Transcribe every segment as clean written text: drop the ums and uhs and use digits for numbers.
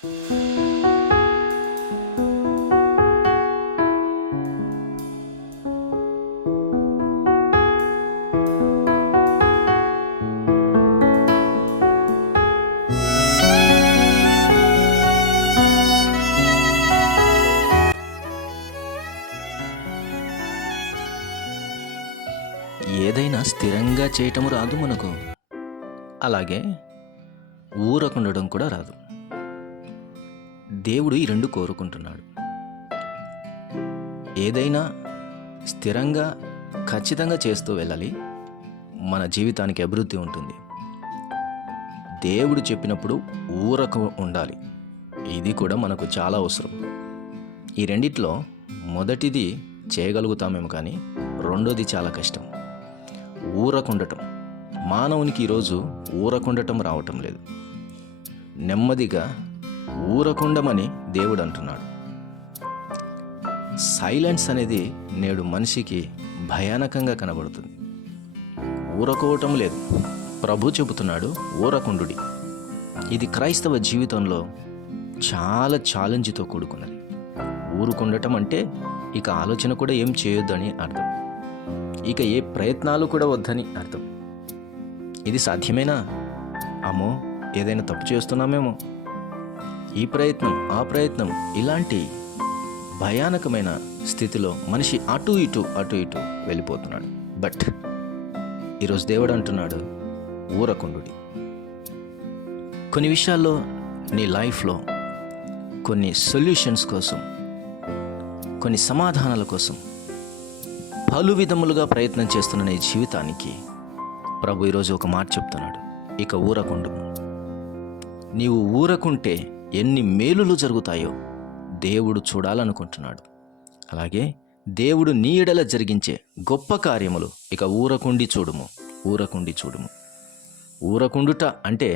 ఏదైనా స్థిరంగా చేయటం రాదు మనకు, అలాగే ఊరకుండడం కూడా రాదు. దేవుడు ఈ రెండు కోరుకుంటున్నాడు. ఏదైనా స్థిరంగా ఖచ్చితంగా చేస్తూ వెళ్ళాలి, మన జీవితానికి అభివృద్ధి ఉంటుంది. దేవుడు చెప్పినప్పుడు ఊరకు ఉండాలి, ఇది కూడా మనకు చాలా అవసరం. ఈ రెండిట్లో మొదటిది చేయగలుగుతామేమో, కానీ రెండోది చాలా కష్టం. ఊరకుండటం, మానవునికి ఈరోజు ఊరకుండటం రావటం లేదు. నెమ్మదిగా ఊరకుండమని దేవుడు అంటున్నాడు. సైలెన్స్ అనేది నేడు మనిషికి భయానకంగా కనబడుతుంది. ఊరకోవటం లేదు. ప్రభు చెబుతున్నాడు, ఊరకుండుడి. ఇది క్రైస్తవ జీవితంలో చాలా ఛాలెంజ్తో కూడుకున్నది. ఊరుకుండటం అంటే ఇక ఆలోచన కూడా ఏం చేయొద్దని అర్థం, ఇక ఏ ప్రయత్నాలు కూడా వద్దని అర్థం. ఇది సాధ్యమేనా? అమ్మో, ఏదైనా తప్పు చేస్తున్నామేమో, ఈ ప్రయత్నం ఆ ప్రయత్నం, ఇలాంటి భయానకమైన స్థితిలో మనిషి అటు ఇటు వెళ్ళిపోతున్నాడు. బట్ ఈరోజు దేవుడు అంటున్నాడు, ఊరకుండుడి. కొన్ని విషయాల్లో నీ లైఫ్లో కొన్ని సొల్యూషన్స్ కోసం, కొన్ని సమాధానాల కోసం పలు విధములుగా ప్రయత్నం చేస్తున్న నీ జీవితానికి ప్రభు ఈరోజు ఒక మాట చెప్తున్నాడు, ఇక ఊరకుండు. నీవు ఊరకుంటే ఎన్ని మేలులు జరుగుతాయో దేవుడు చూడాలనుకుంటున్నాడు. అలాగే దేవుడు నీ ఎడల జరిగించే గొప్ప కార్యములు ఇక ఊరకుండి చూడుము. ఊరకుండుట అంటే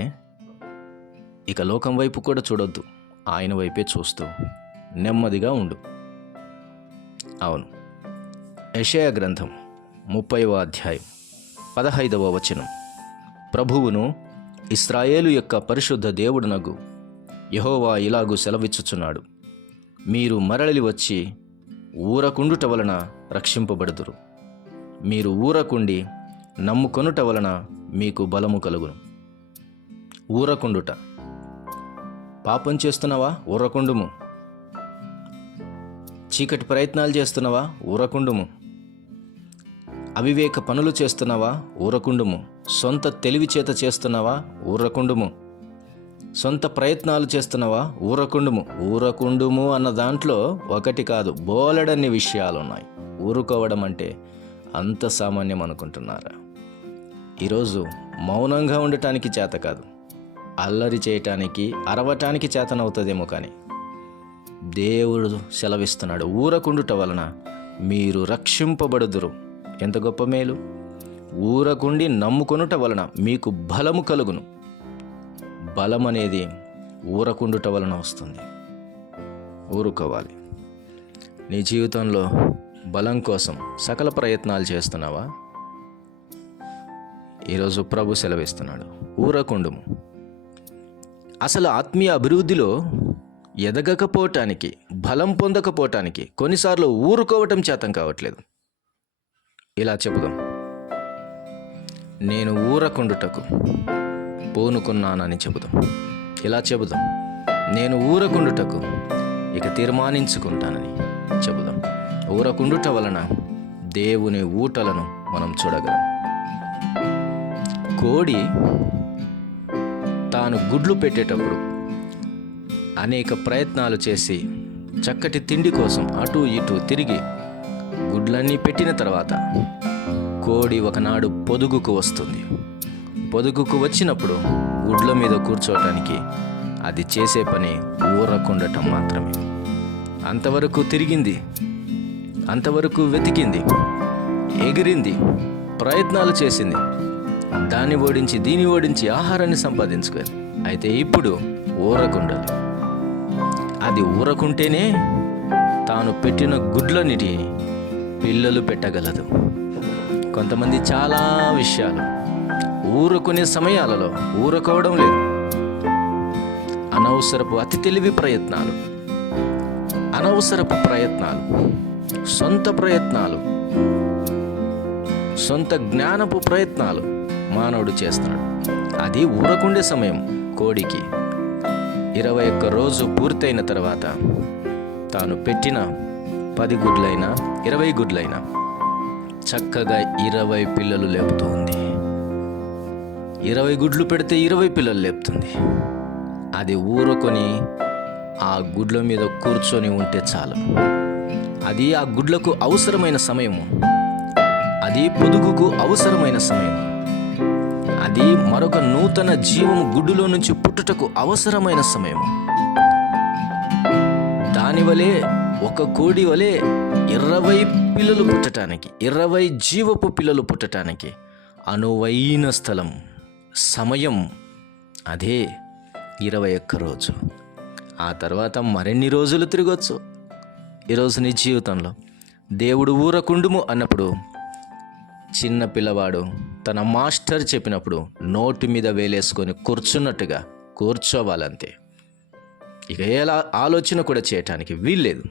ఇక లోకం వైపు కూడా చూడొద్దు, ఆయన వైపే చూస్తూ నెమ్మదిగా ఉండు. అవును, యెషయా గ్రంథం 30వ అధ్యాయం 15వ వచనం, ప్రభువును ఇశ్రాయేలు యొక్క పరిశుద్ధ దేవుడునగు యెహోవా ఇలాగు సెలవిచ్చుచున్నాడు, మీరు మరలి వచ్చి ఊరకుండుట వలన రక్షింపబడుదురు. మీరు ఊరకుండి నమ్ముకొనుట వలన మీకు బలము కలుగును. ఊరకుండుట. పాపం చేస్తున్నావా? ఊరకుండుము. చీకటి ప్రయత్నాలు చేస్తున్నావా? ఊరకుండుము. అవివేక పనులు చేస్తున్నావా? ఊరకుండుము. సొంత తెలివి చేత చేస్తున్నావా? ఊరకుండుము. సొంత ప్రయత్నాలు చేస్తున్నావా? ఊరకుండుము అన్న దాంట్లో ఒకటి కాదు, బోలెడన్ని విషయాలున్నాయి. ఊరుకోవడం అంటే అంత సామాన్యం అనుకుంటున్నారా? ఈరోజు మౌనంగా ఉండటానికి చేత కాదు, అల్లరి చేయటానికి, అరవటానికి చేతనవుతుందేమో, కానీ దేవుడు సెలవిస్తున్నాడు, ఊరకుండుట వలన మీరు రక్షింపబడుదురు. ఎంత గొప్ప మేలు! ఊరకుండి నమ్ముకొనుట వలన మీకు బలము కలుగును. బలం అనేది ఊరకుండుట వలన వస్తుంది. ఊరుకోవాలి. నీ జీవితంలో బలం కోసం సకల ప్రయత్నాలు చేస్తున్నావా? ఈరోజు ప్రభు సెలవిస్తున్నాడు, ఊరకుండుము. అసలు ఆత్మీయ అభివృద్ధిలో ఎదగకపోవటానికి, బలం పొందకపోవటానికి కొన్నిసార్లు ఊరుకోవటం చేతం కావట్లేదు. ఇలా చెబుదాం, నేను ఊరకుండుటకు పూనుకున్నానని చెబుదాం. ఇలా చెబుదాం, నేను ఊరకుండుటకు ఇక తీర్మానించుకుంటానని చెబుదాం. ఊరకుండుట వలన దేవుని ఊటలను మనం చూడగలం. కోడి తాను గుడ్లు పెట్టేటప్పుడు అనేక ప్రయత్నాలు చేసి చక్కటి తిండి కోసం అటు ఇటు తిరిగి గుడ్లన్నీ పెట్టిన తర్వాత కోడి ఒకనాడు పొదుగుకు వస్తుంది. పొదుగుకు వచ్చినప్పుడు గుడ్ల మీద కూర్చోవటానికి అది చేసే పని ఊరకుండటం మాత్రమే. అంతవరకు తిరిగింది, అంతవరకు వెతికింది, ఎగిరింది, ప్రయత్నాలు చేసింది, దాన్ని ఓడించి దీన్ని ఓడించి ఆహారాన్ని సంపాదించుకుంది. అయితే ఇప్పుడు ఊరకుండాలి. అది ఊరకుంటేనే తాను పెట్టిన గుడ్లన్నిటి పిల్లలు పెట్టగలదు. కొంతమంది చాలా విషయాలు ఊరుకునే సమయాలలో ఊరుకోవడం లేదు. అనవసరపు అతి తెలివి ప్రయత్నాలు, అనవసరపు ప్రయత్నాలు, సొంత ప్రయత్నాలు, సొంత జ్ఞానపు ప్రయత్నాలు మానవుడు చేస్తున్నాడు. అది ఊరకుండే సమయం. కోడికి 21 రోజు పూర్తయిన తర్వాత తాను పెట్టిన 10 గుడ్లైనా 20 గుడ్లైనా చక్కగా 20 పిల్లలు లేపుతూ ఉంది. 20 గుడ్లు పెడితే 20 పిల్లలు లేపుతుంది. అది ఊరుకొని ఆ గుడ్ల మీద కూర్చొని ఉంటే చాలు. అది ఆ గుడ్లకు అవసరమైన సమయము, అది పొదుగుకు అవసరమైన సమయం, అది మరొక నూతన జీవము గుడ్డులో నుంచి పుట్టుటకు అవసరమైన సమయము. దాని వలె ఒక కోడి వలె 20 పిల్లలు పుట్టడానికి, 20 జీవపు పిల్లలు పుట్టడానికి అనువైన స్థలం, సమయం అదే 21 రోజు. ఆ తర్వాత మరిన్ని రోజులు తిరగొచ్చు. ఈరోజు నీ జీవితంలో దేవుడు ఊరకుండుము అన్నప్పుడు చిన్న పిల్లవాడు తన మాస్టర్ చెప్పినప్పుడు నోటి మీద వేలేసుకొని కూర్చున్నట్టుగా కూర్చోవాలంతే. ఇక ఏ ఆలోచన కూడా చేయటానికి వీల్లేదు,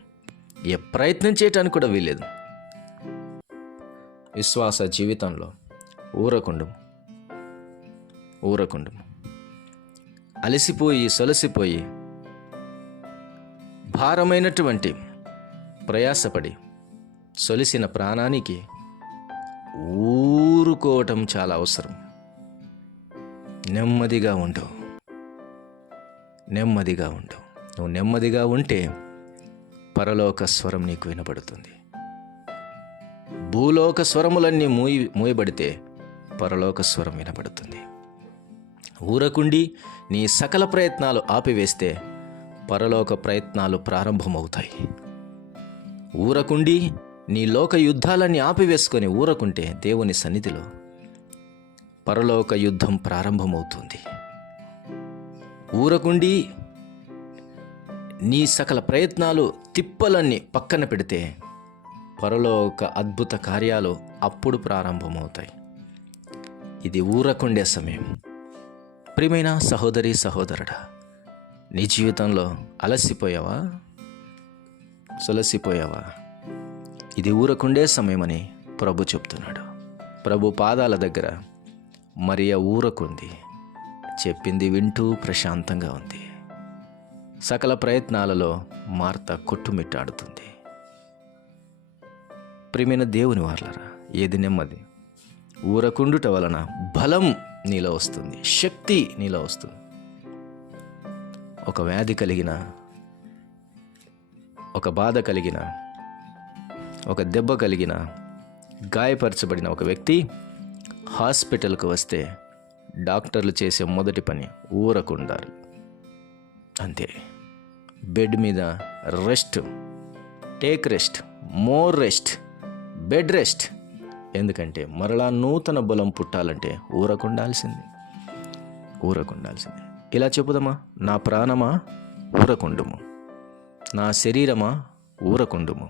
ఏ ప్రయత్నం చేయటానికి కూడా వీల్లేదు. విశ్వాస జీవితంలో ఊరకుండుము, ఊరకుండుము. అలసిపోయి సొలసిపోయి భారమైనటువంటి ప్రయాసపడి సొలిసిన ప్రాణానికి ఊరుకోవటం చాలా అవసరం. నెమ్మదిగా ఉండు, నెమ్మదిగా ఉండు. నువ్వు నెమ్మదిగా ఉంటే పరలోక స్వరం నీకు వినబడుతుంది. భూలోక స్వరములన్నీ మూయబడితే పరలోక స్వరం వినబడుతుంది. ఊరకుండి నీ సకల ప్రయత్నాలు ఆపివేస్తే పరలోక ప్రయత్నాలు ప్రారంభమవుతాయి. ఊరకుండి నీ లోక యుద్ధాలన్నీ ఆపివేసుకొని ఊరకుంటే దేవుని సన్నిధిలో పరలోక యుద్ధం ప్రారంభమవుతుంది. ఊరకుండి నీ సకల ప్రయత్నాలు తిప్పలన్నీ పక్కన పెడితే పరలోక అద్భుత కార్యాలు అప్పుడు ప్రారంభమవుతాయి. ఇది ఊరకుండే సమయం. ప్రియమైన సహోదరి సహోదరుడా, నీ జీవితంలో అలసిపోయావా, సొలసిపోయావా? ఇది ఊరకుండే సమయమని ప్రభు చెప్తున్నాడు. ప్రభు పాదాల దగ్గర మరియ ఊరకుంది, చెప్పింది వింటూ ప్రశాంతంగా ఉంది. సకల ప్రయత్నాలలో మార్త కొట్టుమిట్టాడుతుంది. ప్రియమైన దేవుని వారలారా, ఏది నెమ్మది? ఊరకుండుట వలన బలం నీలో వస్తుంది, శక్తి నీలో వస్తుంది. ఒక వ్యాధి కలిగిన, ఒక బాధ కలిగిన, ఒక దెబ్బ కలిగిన, గాయపరచబడిన ఒక వ్యక్తి హాస్పిటల్కి వస్తే డాక్టర్లు చేసే మొదటి పని ఊరకుండాలి. అంతే. బెడ్ మీద rest, take rest, more rest, bed rest. ఎందుకంటే మరలా నూతన బలం పుట్టాలంటే ఊరకుండాల్సిందే, ఊరకుండాల్సిందే. ఇలా చెప్పుదామా? నా ప్రాణమా ఊరకుండుము, నా శరీరమా ఊరకుండుము,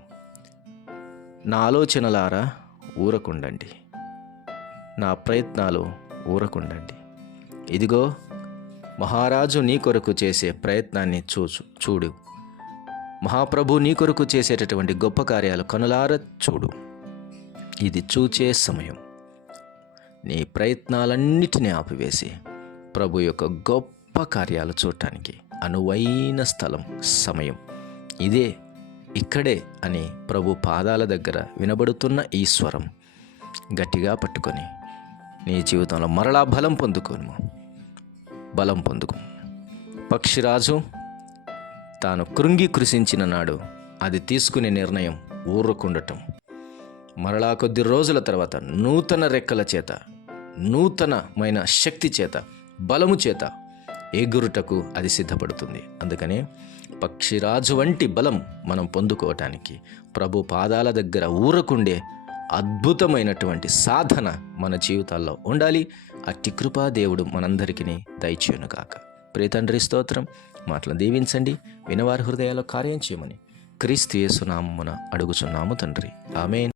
నా ఆలోచనలారా ఊరకుండండి, నా ప్రయత్నాలు ఊరకుండండి. ఇదిగో మహారాజు నీ కొరకు చేసే ప్రయత్నాన్ని చూడు. మహాప్రభు నీ కొరకు చేసేటటువంటి గొప్ప కార్యాలు కనులార చూడు. ఇది చూచే సమయం. నీ ప్రయత్నాలన్నిటినీ ఆపివేసి ప్రభు యొక్క గొప్ప కార్యాలు చూడటానికి అనువైన స్థలం, సమయం ఇదే, ఇక్కడే అని ప్రభు పాదాల దగ్గర వినబడుతున్న ఈ స్వరం గట్టిగా పట్టుకొని నీ జీవితంలో మరలా బలం పొందుకోను, బలం పొందుకు. పక్షిరాజు తాను కృంగి కృషించిన నాడు అది తీసుకునే నిర్ణయం ఊరుకుండటం. మరలా కొద్ది రోజుల తర్వాత నూతన రెక్కల చేత, నూతనమైన శక్తి చేత, బలము చేత ఎగురుటకు అది సిద్ధపడుతుంది. అందుకనే పక్షిరాజు వంటి బలం మనం పొందుకోవటానికి ప్రభు పాదాల దగ్గర ఊరకుండే అద్భుతమైనటువంటి సాధన మన జీవితాల్లో ఉండాలి. అట్టి కృపా దేవుడు మనందరికీ దయచేయునుగాక. ప్రియ తండ్రి, స్తోత్రం. మాటలను దీవించండి, వినవారి హృదయాల్లో కార్యం చేయమని క్రీస్తు యేసు నామమున అడుగుచున్నాము తండ్రి. ఆమేన్.